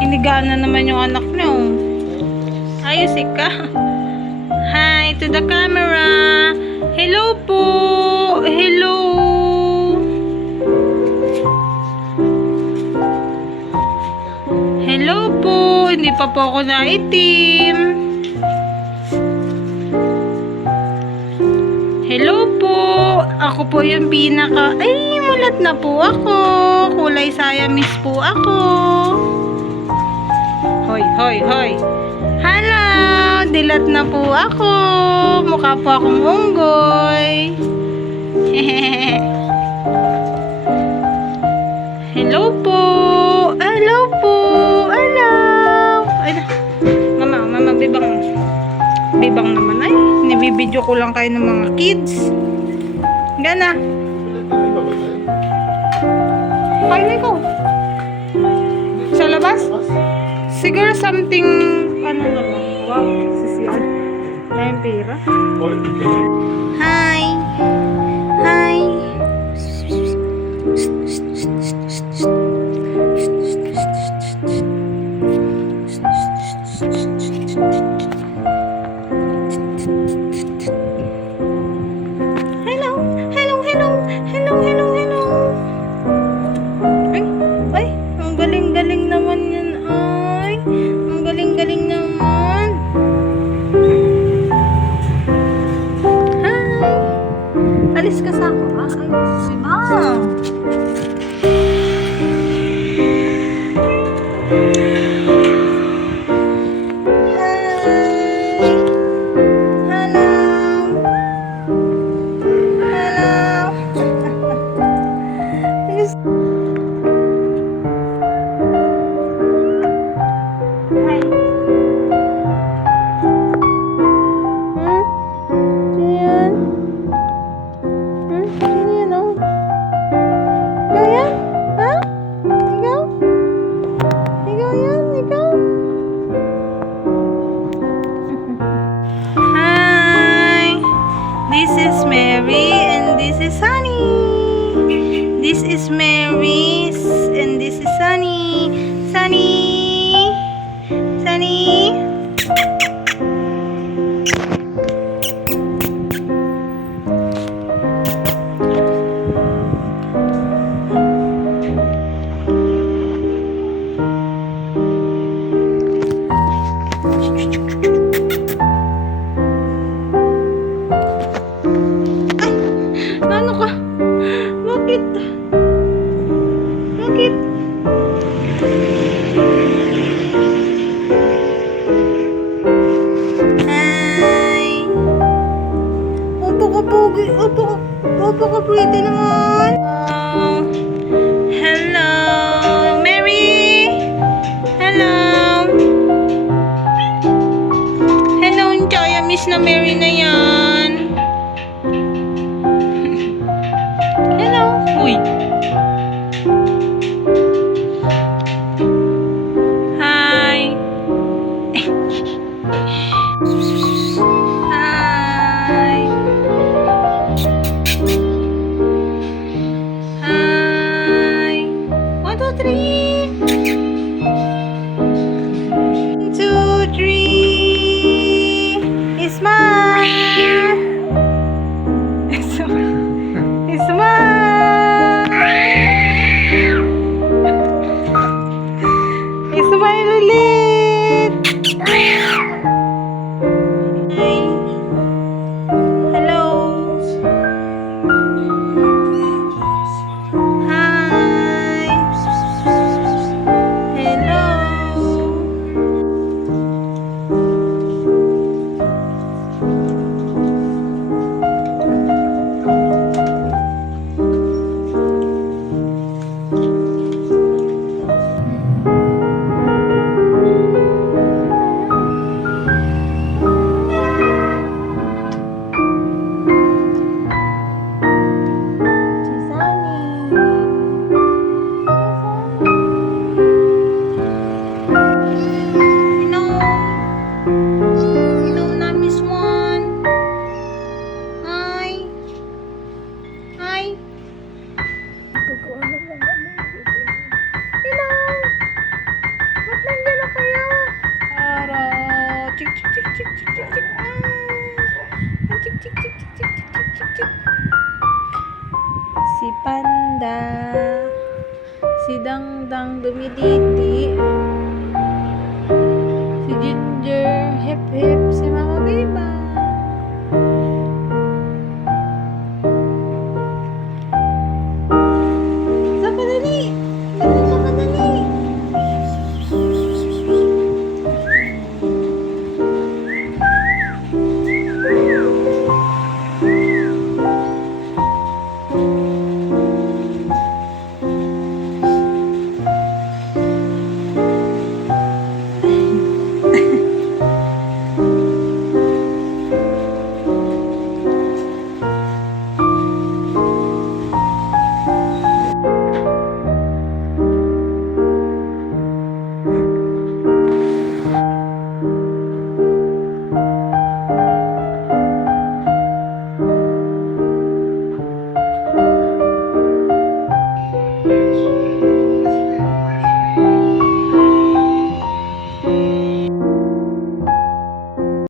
Hinigaan na naman yung anak niya. Ayos ka. Hi to the camera. Hello po. Hello. Hello po. Hindi pa po ako naitim. Hello po. Ako po yung pinaka... Ay, mulat na po ako. Kulay Siamese po ako. Hoy, hoy, hoy. Hello. Dilat na po ako. Mukha po akong unggoy. Hello po. Hello po. Hello. Ay, mama, bibang. Bibang naman ay. Nibibidyo ko lang kayo ng mga kids. Gana. Kain na ikaw. Sa labas? Siguro something, ano naman. Wow, sisiyan. Na yung pera. Hi. Hi. Hello. Hello, hello. Hello, hello, hello. Ay, ang galing-galing naman yan. Ay, ang galing-galing naman. Hi. Alis ka sa ako, ha? Ah. This is Mary and this is Sunny. This is Mary and this is Sunny. Sunny. Sunny. Ano ka? Bakit? Bakit? chik, chik. Ah, chik, chik, chik, chik, chik, chik, chik, chik, chik. Si Panda. Si Dangdang dumididi. Si Jin